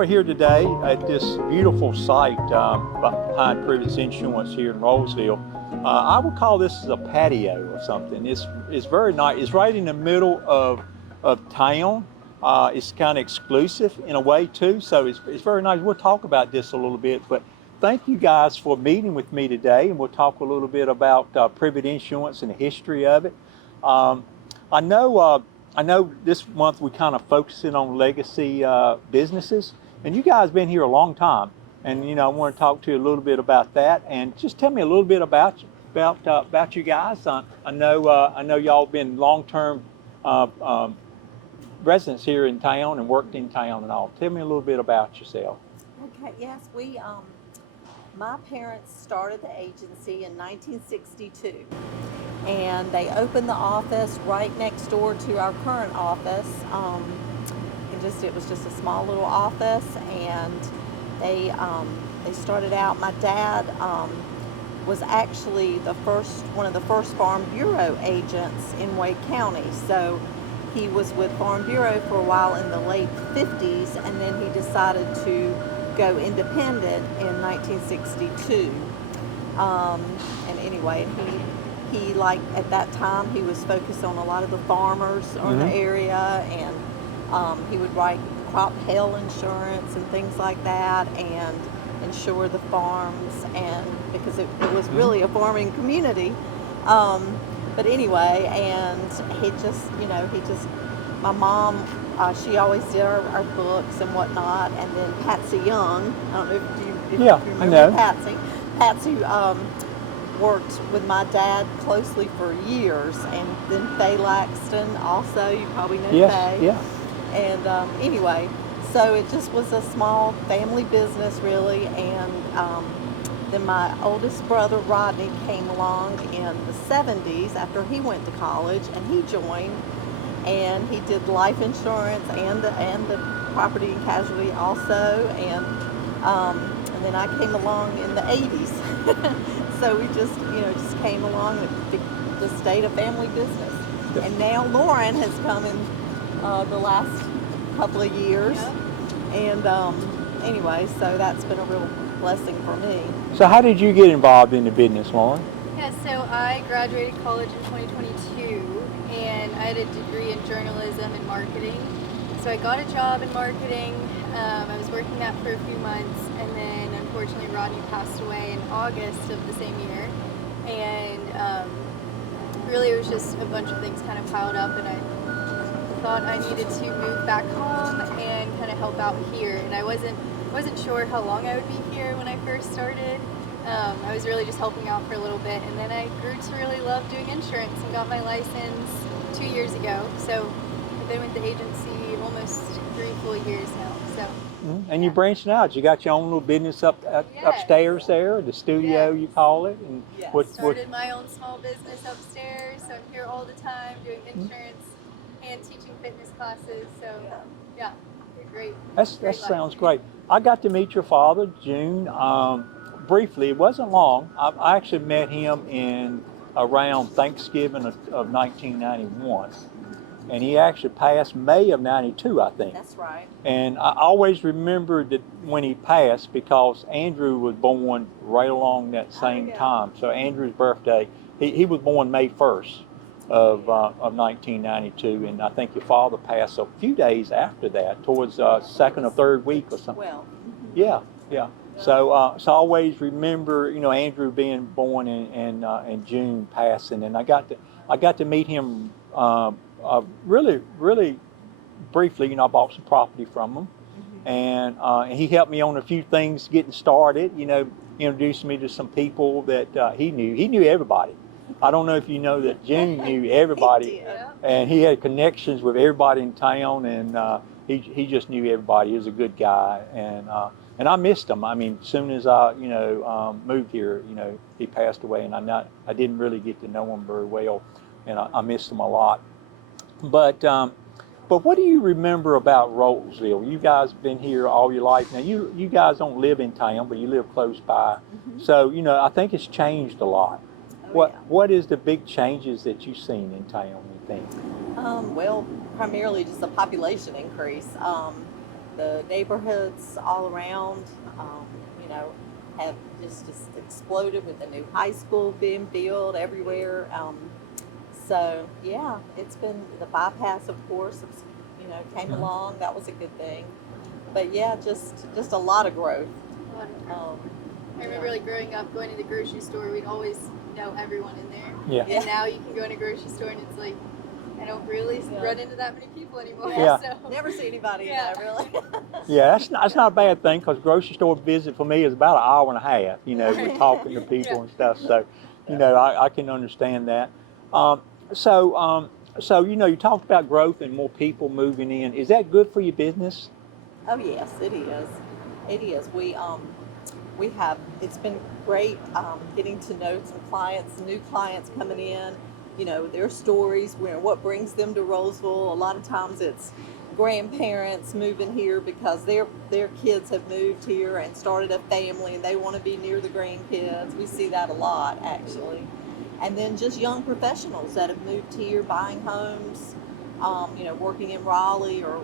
are here today at this beautiful site behind Privette Insurance here in Rolesville. I would call this a patio or something. It's very nice. It's right in the middle of town. It's kind of exclusive in a way too, so it's very nice. We'll talk about this a little bit, but thank you guys for meeting with me today, and we'll talk a little bit about Privette Insurance and the history of it. I know this month we kind of focusing on legacy businesses, and you guys been here a long time, and I want to talk to you a little bit about that, and just tell me a little bit about you guys. I know y'all been long-term residents here in town and worked in town and all. Tell me a little bit about yourself. Okay, yes, my parents started the agency in 1962, and they opened the office right next door to our current office. It was just a small little office, and they started out. My dad was actually one of the first Farm Bureau agents in Wake County. So he was with Farm Bureau for a while in the late 50s, and then he decided to go independent in 1962. And anyway, he like at that time he was focused on a lot of the farmers in the area, and he would write crop hail insurance and things like that, and insure the farms, and because it was really a farming community. But anyway, and my mom, she always did our books and whatnot, and then Patsy Young, I don't know if you remember I know. Patsy worked with my dad closely for years, and then Faye Laxton also, you probably know Faye. Yeah. And anyway, so it just was a small family business really, and then my oldest brother Rodney came along in the 70s after he went to college, and he joined, and he did life insurance and the property and casualty also, and then I came along in the 80s. So we just came along and just stayed a family business. Yeah. And now Lauren has come in the last couple of years. And anyway, so that's been a real blessing for me. So how did you get involved in the business, Lauren? Yeah, so I graduated college in 2022, and I had a degree in journalism and marketing. So I got a job in marketing. I was working that for a few months, and then unfortunately Rodney passed away in August of the same year. And really it was just a bunch of things kind of piled up, and I thought I needed to move back home and kind of help out here. And I wasn't sure how long I would be here when I first started. I was really just helping out for a little bit, and then I grew to really love doing insurance and got my license 2 years ago. So I've been with the agency almost 3 full years now. So. And you're branching out. You got your own little business upstairs there, the studio you call it. And started my own small business upstairs, so I'm here all the time doing insurance and teaching fitness classes. So yeah, they're great. That sounds great. I got to meet your father, June, briefly. It wasn't long. I actually met him in around Thanksgiving of 1991. And he actually passed May of 92, I think. That's right. And I always remember that when he passed, because Andrew was born right along that same time. So Andrew's birthday, he was born May 1st of 1992, and I think your father passed a few days after that, towards second or third week or something. Well. Yeah. So I always remember, Andrew being born in June passing, and I got to meet him really briefly. I bought some property from him, and he helped me on a few things getting started. Introduced me to some people that he knew. He knew everybody. I don't know if you know that June knew everybody, and he had connections with everybody in town, and he just knew everybody. He was a good guy, and I missed him. I mean, as soon as I moved here, he passed away, and I didn't really get to know him very well, and I missed him a lot. But what do you remember about Rolesville? You guys been here all your life. Now you guys don't live in town, but you live close by. So I think it's changed a lot. What is the big changes that you've seen in town, you think? Well, primarily just a population increase. the neighborhoods all around, you know, have just exploded with the new high school being built everywhere. So yeah, it's been the bypass, of course, you know, came along. That was a good thing. But yeah, just a lot of growth. A lot of growth. I Yeah. remember like growing up, going to the grocery store, we'd always know everyone in there. Yeah. And now you can go in a grocery store and it's like, I don't really Yeah. run into that many people anymore. Yeah. So. Never see anybody Yeah. in there, really. Yeah, that's not a bad thing, because grocery store visit for me is about an hour and a half, you know, with talking to people Yeah. and stuff. So, you know, I can understand that. Um, so, you know, you talked about growth and more people moving in. Is that good for your business? Oh yes, it is. It is. We have. It's been great getting to know some clients, new clients coming in. You know, their stories, what brings them to Rolesville. A lot of times it's grandparents moving here because their kids have moved here and started a family and they want to be near the grandkids. We see that a lot, actually. And then just young professionals that have moved here, buying homes, you know, working in Raleigh or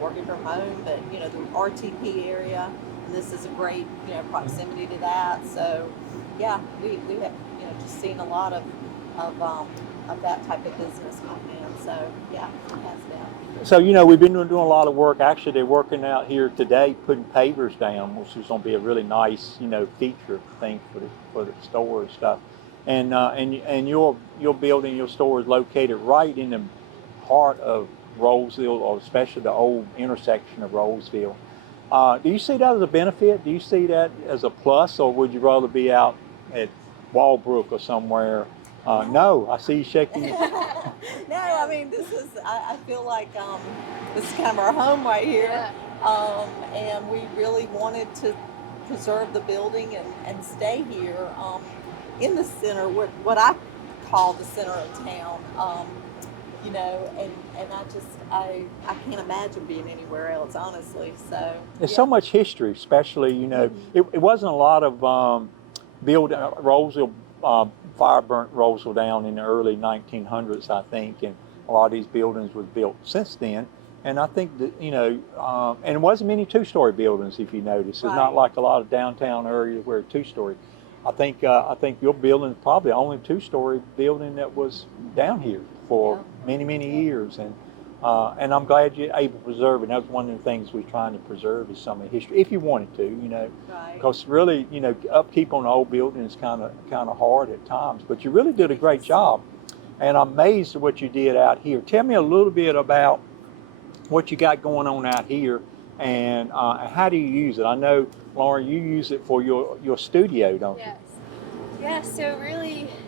working from home, but you know, the RTP area. And this is a great, you know, proximity to that. So yeah, we have, you know, just seen a lot of that type of business come in. So yeah, it has been. So, you know, we've been doing a lot of work. Actually, they're working out here today, putting pavers down, which is going to be a really nice, you know, feature thing for the store and stuff. And your building, your store is located right in the heart of Rolesville, or especially the old intersection of Rolesville. Do you see that as a benefit? Do you see that as a plus, or would you rather be out at Walbrook or somewhere? No, I see you shaking. No, I mean, I feel like this is kind of our home right here. Yeah. And we really wanted to preserve the building and stay here in the center, what I call the center of town. You know, and I can't imagine being anywhere else, honestly. So There's yeah. so much history, especially, you know, it wasn't a lot of Rolesville, fire burnt Rolesville down in the early 1900s, I think, and a lot of these buildings were built since then. And I think that, you know, and it wasn't many two-story buildings, if you notice. It's not Right. like a lot of downtown areas where two-story. I think your building is probably the only two-story building that was down here for many years, and I'm glad you're able to preserve it. And that's one of the things we're trying to preserve, is some of the history, if you wanted to, you know, Right. because really, you know, upkeep on an old building is kind of hard at times. But you really did a great job, and I'm amazed at what you did out here. Tell me a little bit about what you got going on out here, and how do you use it? I know, Lauren, you use it for your studio, don't you? Yes. Yeah,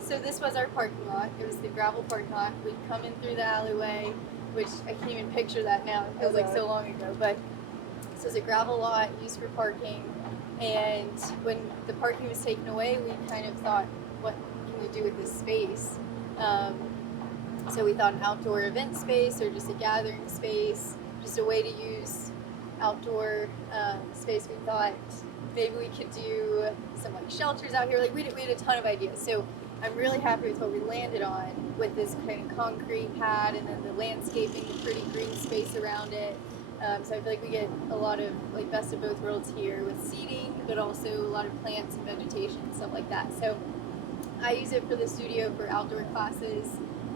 so this was our parking lot. It was the gravel parking lot. We'd come in through the alleyway, which I can't even picture that now. It feels like so long ago. But this was a gravel lot used for parking. And when the parking was taken away, we kind of thought, what can we do with this space? So we thought an outdoor event space, or just a gathering space, just a way to use outdoor space. We thought maybe we could do some like shelters out here. Like we had a ton of ideas. So I'm really happy with what we landed on, with this kind of concrete pad and then the landscaping, the pretty green space around it. So I feel like we get a lot of like best of both worlds here, with seating, but also a lot of plants and vegetation and stuff like that. So I use it for the studio for outdoor classes,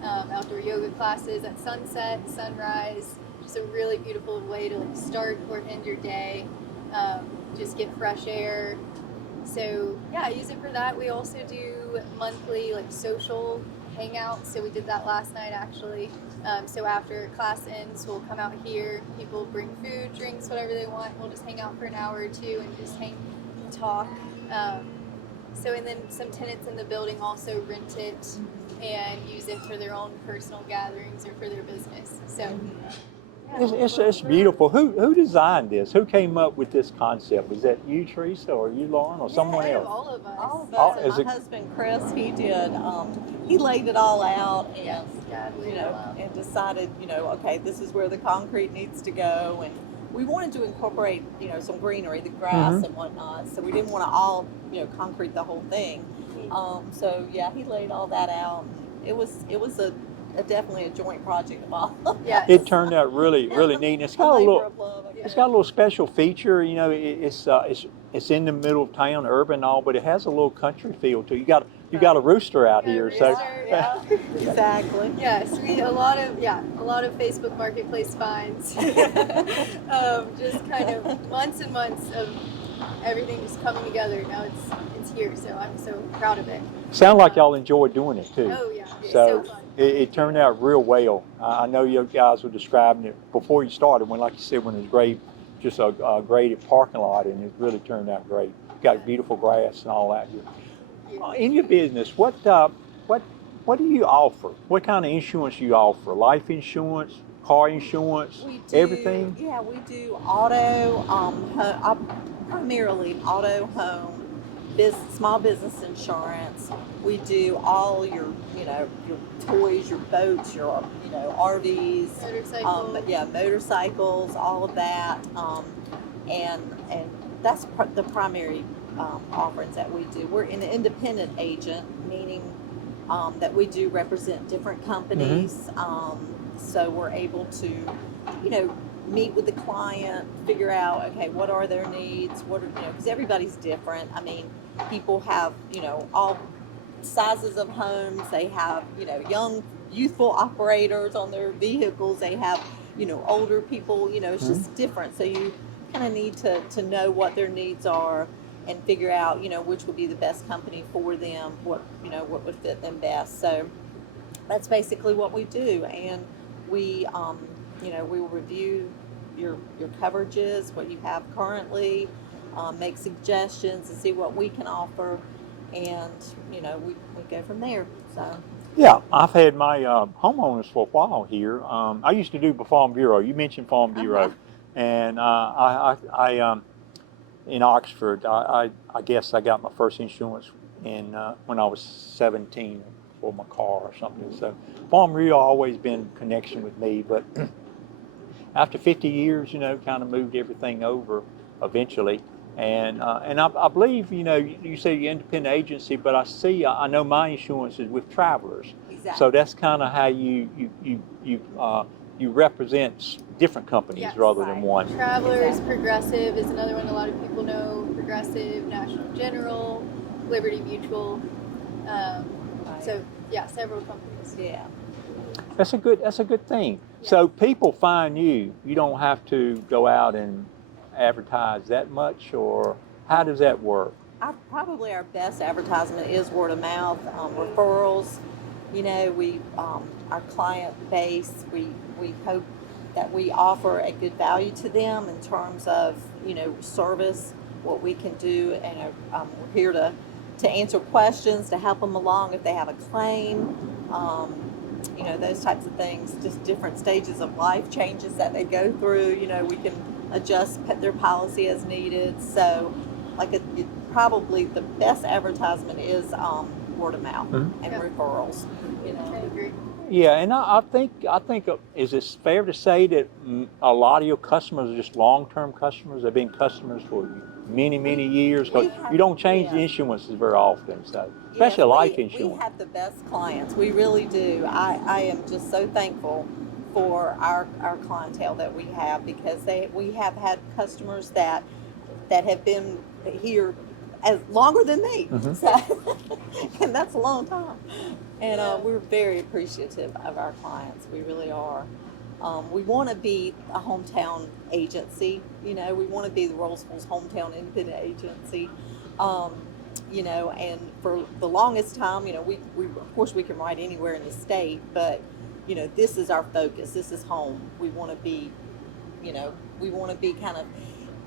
outdoor yoga classes at sunset, sunrise. Just a really beautiful way to like start or end your day. Just get fresh air. So yeah, I use it for that. We also do monthly like social hangouts. So we did that last night actually. So after class ends, we'll come out here. People bring food, drinks, whatever they want. We'll just hang out for an hour or two and just hang and talk. And then some tenants in the building also rent it and use it for their own personal gatherings or for their business. So It's beautiful. Who designed this? Who came up with this concept? Was that you, Teresa, or you, Lauren, or someone else? all of us. All of Oh, us. is My it- husband Chris, he did. He laid it all out, and Laid you it all know, out. and decided, you know, okay, this is where the concrete needs to go, and we wanted to incorporate, you know, some greenery, the grass and whatnot. So we didn't want to all, you know, concrete the whole thing. So yeah, he laid all that out. It was definitely a joint project of all. Yes. It turned out really, really neat. And it's got a labor little, of love, I guess. it's got a little special feature. You know, it's in the middle of town, urban and all, but it has a little country feel to it. You got a rooster out Got a here, so rooster, yeah. Exactly. Yes, a lot of Facebook Marketplace finds. Just kind of months and months of everything just coming together. Now it's here, so I'm so proud of it. sound like y'all enjoy doing it too. Oh yeah, it's So so fun. it turned out real well. I know you guys were describing it before you started, when, like you said, when it was great, just a graded parking lot, and it really turned out great. Got beautiful grass and all that here. In your business, what do you offer? What kind of insurance do you offer? Life insurance, car insurance, We do, everything? Yeah, we do auto, primarily auto, home, small business insurance. We do all your toys, your boats, your RVs, Motorcycle. but yeah, motorcycles, all of that, and that's the primary offerings that we do. We're an independent agent, meaning that we do represent different companies. So we're able to, meet with the client, figure out, okay, what are their needs? What are, because everybody's different. I mean, people have, all sizes of homes. They have, young, youthful operators on their vehicles. They have, older people, it's just different. So you kind of need to know what their needs are and figure out, which would be the best company for them, what would fit them best. So that's basically what we do. And we, we will review your coverages, what you have currently, make suggestions and see what we can offer. And, we go from there. So. Yeah, I've had my homeowners for a while here. I used to do Farm Bureau. You mentioned Farm Bureau, and I in Oxford. I guess I got my first insurance when I was 17 for my car or something. So Farm Bureau always been in connection with me, but after 50 years, kind of moved everything over eventually. And I believe, you say you're independent agency, but I know my insurance is with Travelers. Exactly. So that's kind of how you represent different companies rather than one. Travelers, Progressive is another one a lot of people know. Progressive, National General, Liberty Mutual. So yeah, several companies. Yeah. That's a good thing. Yeah. So people find you. You don't have to go out and advertise that much, or how does that work? Probably our best advertisement is word of mouth, referrals. We our client base. We hope that we offer a good value to them in terms of service, what we can do, and we're here to answer questions, to help them along if they have a claim. Those types of things, just different stages of life changes that they go through. We can adjust their policy as needed. So, probably the best advertisement is word of mouth and referrals. I agree. Yeah, and I think is it fair to say that a lot of your customers are just long-term customers? They've been customers for many years, because you don't change the insurances very often, so especially life insurance. We have the best clients. We really do. I am just so thankful for our clientele that we have, because we have had customers that have been here as longer than me. So, and that's a long time. And we're very appreciative of our clients. We really are. We want to be a hometown agency. We want to be the Rolesville's hometown independent agency. And for the longest time, we of course we can write anywhere in the state, but this is our focus. This is home. We want to be, kind of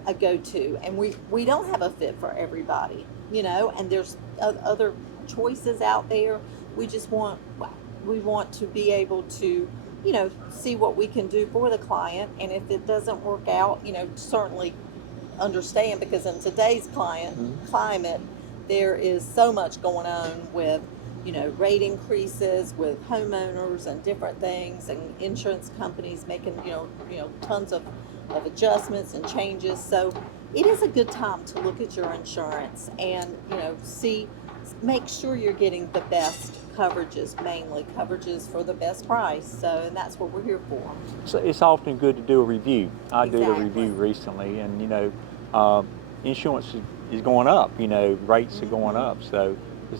a go-to, and we don't have a fit for everybody, and there's other choices out there. We want to be able to, see what we can do for the client, and if it doesn't work out, certainly understand, because in today's climate, there is so much going on with, rate increases with homeowners and different things, and insurance companies making, tons of adjustments and changes. So it is a good time to look at your insurance and, see make sure you're getting the best coverages, mainly coverages for the best price. So, and that's what we're here for. So it's often good to do a review. I did a Exactly. review recently, and insurance is going up. Rates are going up, so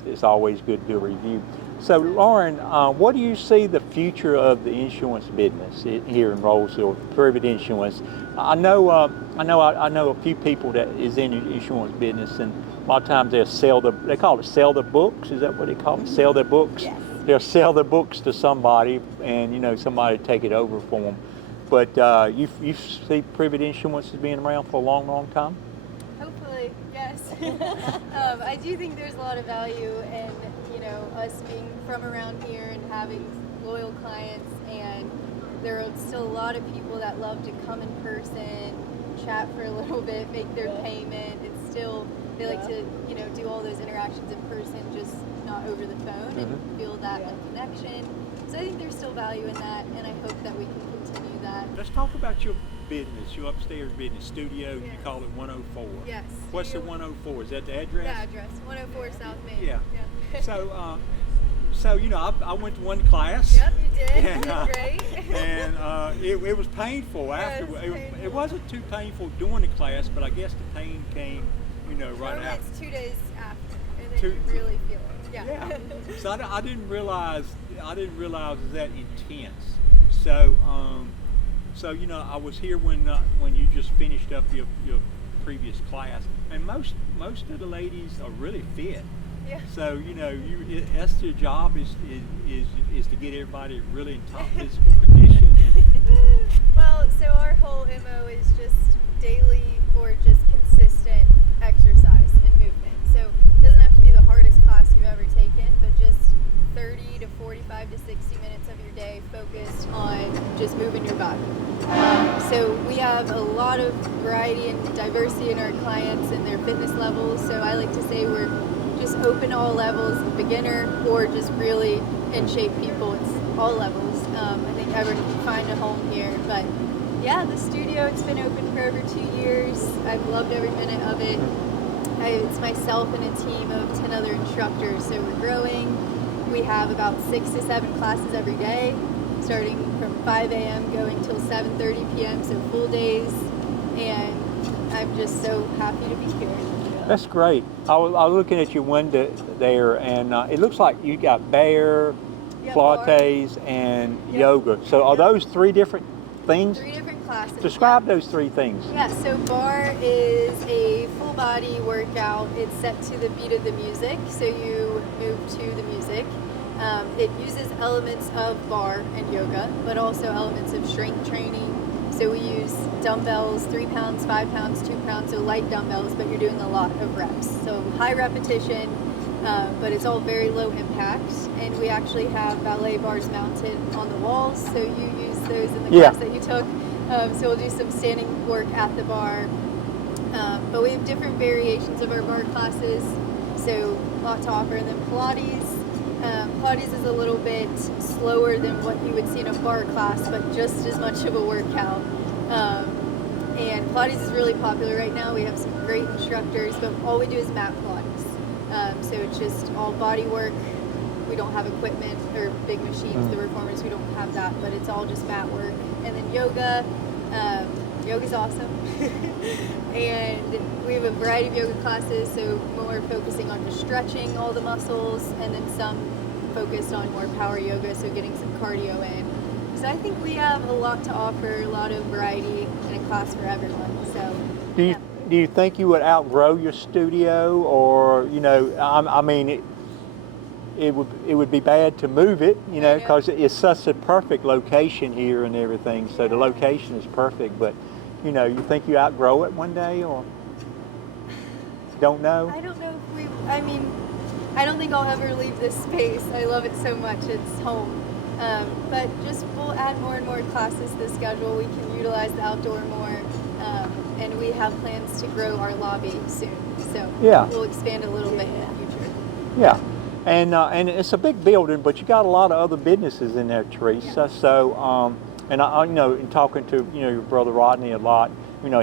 it's always good to do a review. So, Lauren, what do you see the future of the insurance business here in Rolesville, Privette Insurance? I know a few people that is in the insurance business, and a lot of times they call it sell the books. Is that what they call it? Sell their books. Yes. They'll sell their books to somebody, and somebody take it over for them. But you see Privette Insurance as being around for a long, long time. Hopefully, yes. I do think there's a lot of value in us being from around here and having loyal clients, and there are still a lot of people that love to come in person, chat for a little bit, make their payment. It's still, they like to do all those interactions in person, just not over the phone, and feel that connection. So I think there's still value in that, and I hope that we can continue that. Let's talk about your business, your upstairs business studio. You Yes. call it 104. Yes. What's the Studio- 104? Is that the address? The address, 104 South Main. Yeah. Yeah. So I went to one class. Yep, you did. And, You did great. and it was painful after. Yes, It painful. wasn't too painful during the class, but I guess the pain came, right Normally after. it's 2 days after, and then Two- you really feel it. Yeah. Yeah. So I didn't realize it was that intense. So I was here when you just finished up your previous class, and most of the ladies are really fit. Yeah. So that's your job is to get everybody really in top physical condition. Well, so our whole MO is just daily or just consistent exercise and movement. So it doesn't have to be the hardest class you've ever taken, but just 30 to 45 to 60 minutes of your day focused on just moving your body. So we have a lot of variety and diversity in our clients and their fitness levels. So I like to say we're just open to all levels, beginner or just really in shape people. It's all levels. I think everyone can find a home here. But yeah, the studio, it's been open for over 2 years. I've loved every minute of it. It's myself and a team of 10 other instructors, so we're growing. We have about 6 to 7 classes every day, starting from 5 a.m. going till 7:30 p.m., so full days, and I'm just so happy to be here. That's great. I was looking at your window there, and it looks like you got bear, Yep, Pilates, and Yep. yoga. So are Yep. those 3 different things? 3 different classes. Describe those 3 things. Yeah, so bar is a full body workout. It's set to the beat of the music, so you move to the music. It uses elements of bar and yoga, but also elements of strength training. So we use dumbbells, 3 pounds, 5 pounds, 2 pounds, so light dumbbells, but you're doing a lot of reps. So high repetition, but it's all very low impact. And we actually have ballet bars mounted on the walls, so you use those in the Yeah. class that you took. So we'll do some standing work at the bar. But we have different variations of our bar classes, so a lot to offer. And then Pilates. Pilates is a little bit slower than what you would see in a bar class, but just as much of a workout. And Pilates is really popular right now. We have some great instructors, but all we do is mat Pilates. So it's just all body work. We don't have equipment or big machines, the reformers, we don't have that, but it's all just mat work. And then yoga. Yoga's awesome. And we have a variety of yoga classes, so more focusing on just stretching all the muscles, and then some focused on more power yoga, so getting some cardio in. So I think we have a lot to offer, a lot of variety, and a class for everyone. So Do you think you would outgrow your studio, or I mean, it would be bad to move it, Yeah. because it's such a perfect location here and everything. So the location is perfect, but you think you outgrow it one day, or don't know? I don't know if I don't think I'll ever leave this space. I love it so much. It's home. But just we'll add more and more classes to the schedule. We can utilize the outdoor more. And we have plans to grow our lobby soon. So Yeah. we'll expand a little bit in the future. Yeah, and it's a big building, but you got a lot of other businesses in there, Teresa. Yeah. So, and I in talking to your brother Rodney a lot,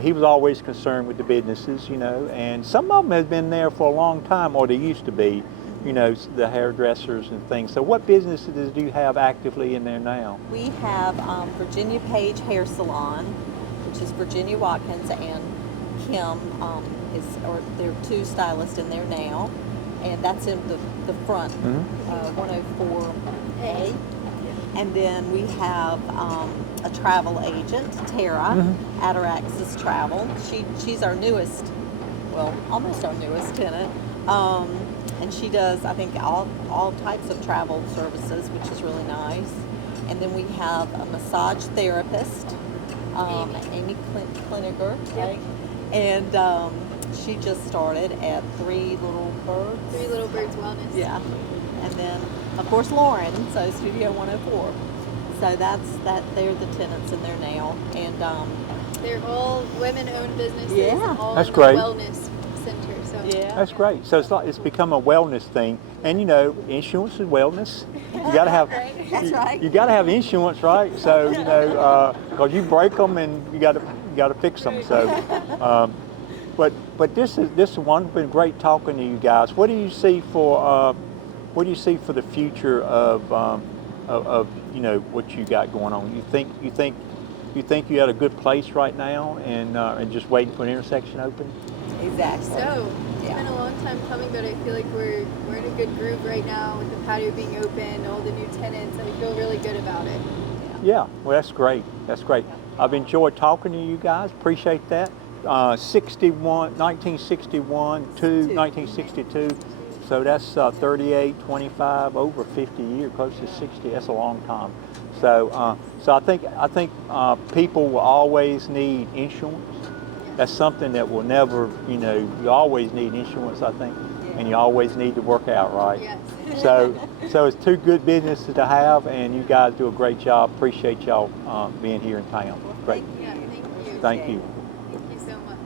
he was always concerned with the businesses, and some of them have been there for a long time, or they used to be, the hairdressers and things. So what businesses do you have actively in there now? We have Virginia Page Hair Salon, which is Virginia Watkins and Kim or there are two stylists in there now, and that's in the front, 104A. And then we have a travel agent, Tara, Ataraxis Travel. She's our newest, well, almost our newest tenant. And she does, I think, all types of travel services, which is really nice. And then we have a massage therapist, Amy Kliniger, right? And she just started at Three Little Birds. Three Little Birds Wellness. Yeah. And then, of course, Lauren, so Studio 104. So they're the tenants in there now. And they're all women-owned businesses. Yeah. All That's in great. The wellness center. So yeah. That's great. So it's become a wellness thing, and insurance is wellness. You got to have Right. That's right. You got to have insurance, right? So because you break them and you got to fix them. So, but this is one. Been great talking to you guys. What do you see for the future of what you got going on? You think you're at a good place right now, and just waiting for an intersection open? Exactly. So it's been a long time coming, but I feel like we're in a good groove right now with the patio being open, all the new tenants. I feel really good about it. Yeah, well, that's great. That's great. I've enjoyed talking to you guys. Appreciate that. 1961 to 1962. So that's 38, 25, over 50 years, close to 60. That's a long time. So I think people will always need insurance. That's something that will never, you always need insurance, I think, and you always need to work out right. Yes. So it's two good businesses to have, and you guys do a great job. Appreciate y'all being here in town. Great. Yeah, thank you. Thank you. Thank you so much.